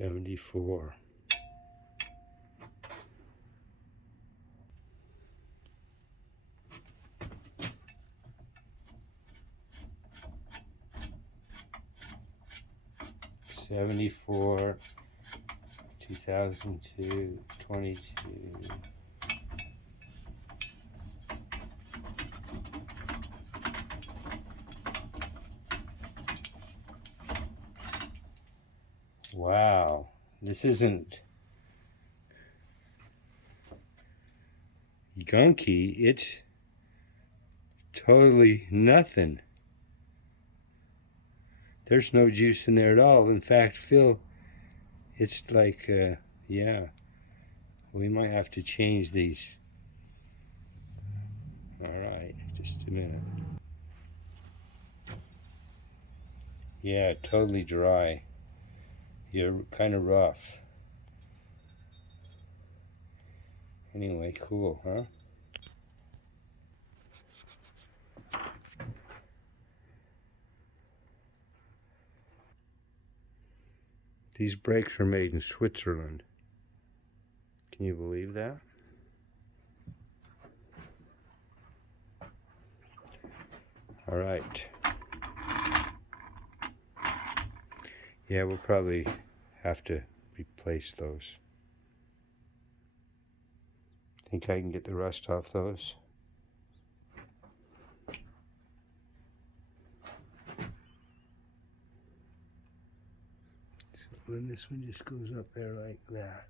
74. '74, 2002, 22. Wow, this isn't gunky, it's totally nothing. There's no juice in there at all. In fact, Phil, it's like, yeah, we might have to change these. All right, just a minute. Yeah, totally dry. You're kind of rough. Anyway, cool, huh? These brakes are made in Switzerland. Can you believe that? All right. Yeah, we'll probably have to replace those. Think I can get the rust off those? So then this one just goes up there like that.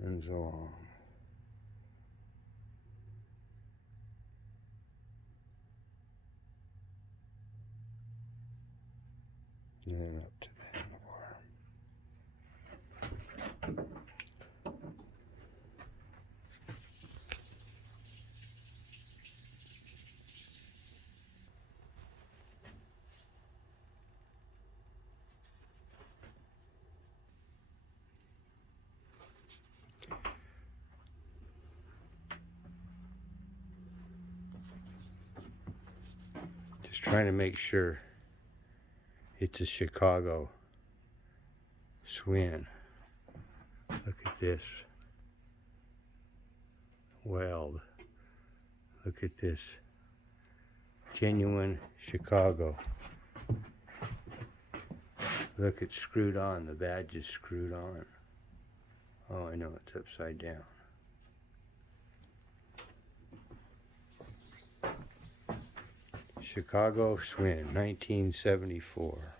Runs along. And then up to the handlebar. Just trying to make sure it's a Chicago Schwinn. Look at this weld. Look at this genuine Chicago. Look, it's screwed on. The badge is screwed on. Oh, I know, it's upside down. Chicago Schwinn, 1974.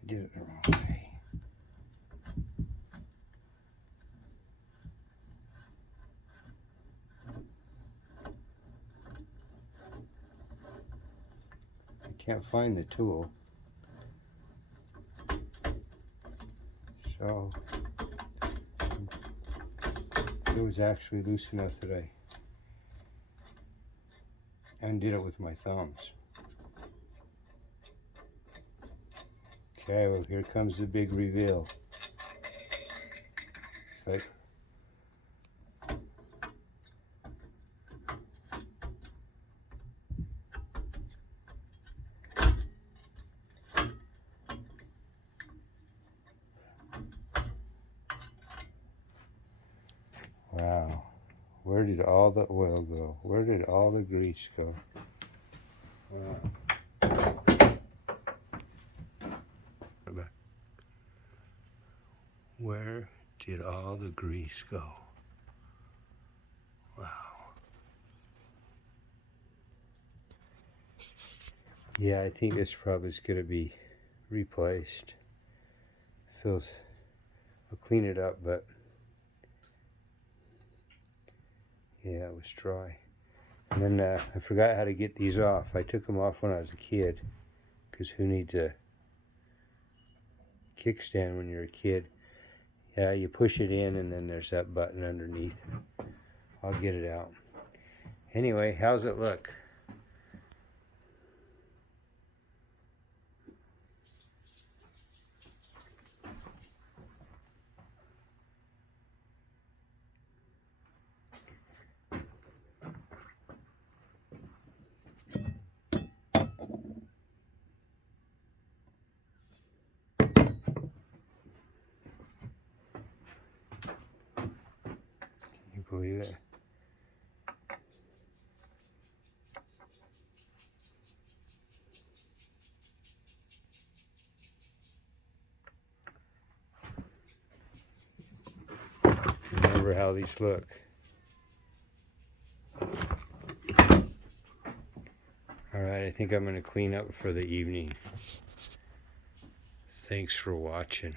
I did it the wrong way. Can't find the tool, so it was actually loose enough that I undid it with my thumbs. Okay, well, here comes the big reveal. It's like, wow, where did all the oil go? Where did all the grease go? Wow. Where did all the grease go? Wow. Yeah, I think this probably is going to be replaced. I'll clean it up, but yeah, it was dry. And then I forgot how to get these off. I took them off when I was a kid, because who needs a kickstand when you're a kid? Yeah, you push it in and then there's that button underneath. I'll get it out. Anyway, how's it look? how these look. Alright, I think I'm going to clean up for the evening. Thanks for watching.